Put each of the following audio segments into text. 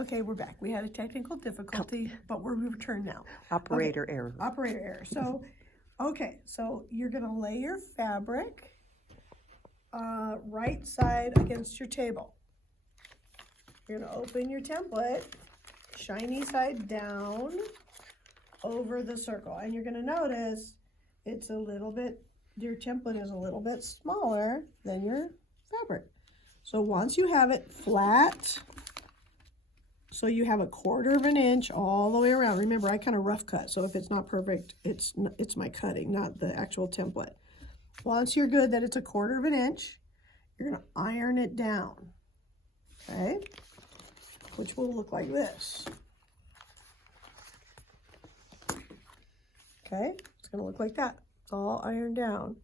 Okay, we're back. We had a technical difficulty, but we're returned now. Operator error. Operator error. So, okay, so you're gonna lay your fabric right side against your table. You're gonna open your template, shiny side down over the circle, and you're gonna notice it's a little bit, your template is a little bit smaller than your fabric. So once you have it flat, so you have 1/4 of an inch all the way around. Remember, I kind of rough cut, so if it's not perfect, it's my cutting, not the actual template. Once you're good that it's 1/4 of an inch, you're gonna iron it down, okay? Which will look like this. Okay, it's gonna look like that. It's all ironed down.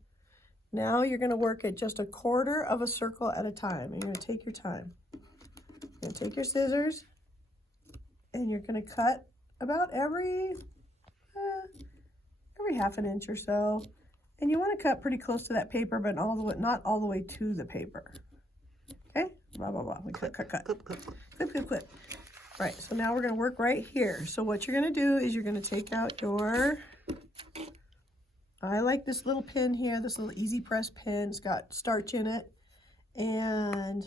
Now you're gonna work at just 1/4 of a circle at a time. You're gonna take your time. You're gonna take your scissors, and you're going to cut about every 1/2 inch or so. And you want to cut pretty close to that paper, but not all the way to the paper. Okay? Blah, blah, blah. We cut. Clip, clip, clip. Clip, clip, clip. Right, so now we're going to work right here. So what you're going to do is you're going to take out your, I like this little pin here, this little Easy Press pin. It's got starch in it, and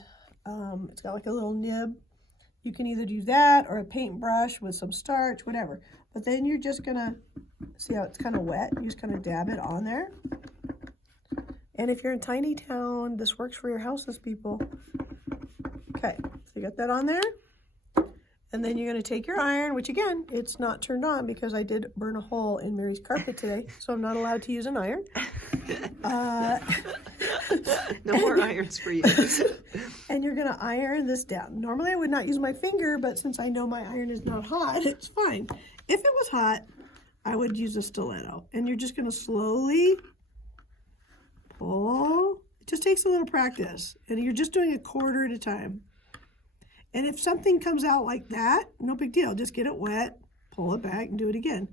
it's got like a little nib. You can either do that or a paintbrush with some starch, whatever. But then you're just gonna, see how it's kind of wet? You just kind of dab it on there. And if you're in tiny town, this works for your houses, people. Okay, so you got that on there. And then you're gonna take your iron, which again, it's not turned on because I did burn a hole in Mary's carpet today, so I'm not allowed to use an iron. No more irons for you. And you're gonna iron this down. Normally I would not use my finger, but since I know my iron is not hot, it's fine. If it was hot, I would use a stiletto. And you're just gonna slowly pull. It just takes a little practice. And you're just doing 1/4 at a time. And if something comes out like that, no big deal. Just get it wet, pull it back, and do it again.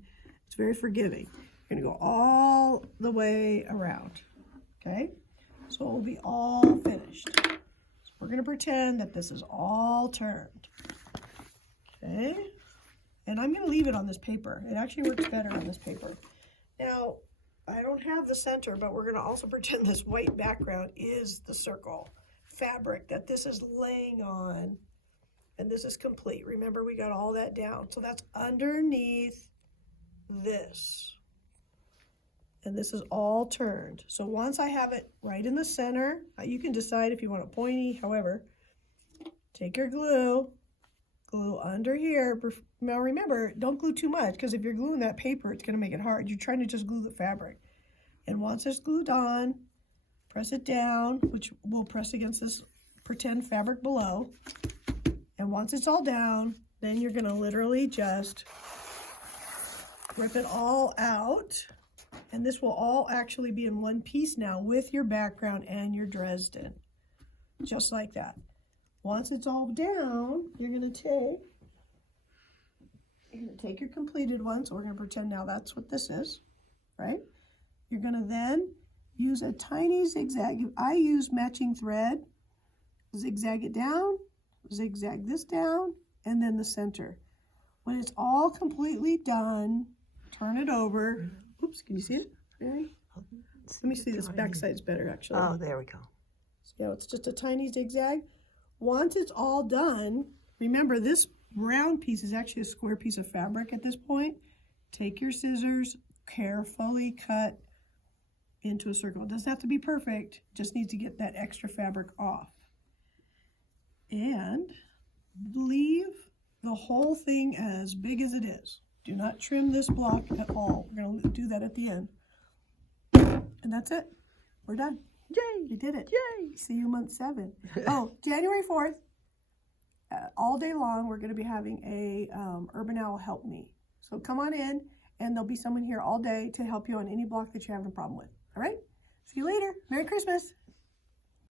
It's very forgiving. You're gonna go all the way around, okay? So it will be all finished. So we're gonna pretend that this is all turned, okay? And I'm gonna leave it on this paper. It actually works better on this paper. Now, I don't have the center, but we're gonna also pretend this white background is the circle fabric that this is laying on. And this is complete. Remember, we got all that down. So that's underneath this. And this is all turned. So once I have it right in the center, you can decide if you want it pointy, however. Take your glue, glue under here. Now remember, don't glue too much, because if you're gluing that paper, it's gonna make it hard. You're trying to just glue the fabric. And once it's glued on, press it down, which will press against this pretend fabric below. And once it's all down, then you're gonna literally just rip it all out. And this will all actually be in one piece now with your background and your Dresden. Just like that. Once it's all down, you're gonna take your completed one. So we're gonna pretend now that's what this is, right? You're gonna then use a tiny zigzag. I use matching thread, zigzag it down, zigzag this down, and then the center. When it's all completely done, turn it over. Oops, can you see it, Mary? Let me see, this back side's better actually. Oh, there we go. So yeah, it's just a tiny zigzag. Once it's all done, remember this round piece is actually a square piece of fabric at this point. Take your scissors, carefully cut into a circle. It doesn't have to be perfect, just needs to get that extra fabric off. And leave the whole thing as big as it is. Do not trim this block at all. We're going to do that at the end. And that's it. We're done. Yay! We did it. Yay! See you month 7. Oh, January 4th, all day long, we're going to be having a Urban Owl Help Me. So come on in, and there'll be someone here all day to help you on any block that you're having a problem with. All right? See you later. Merry Christmas.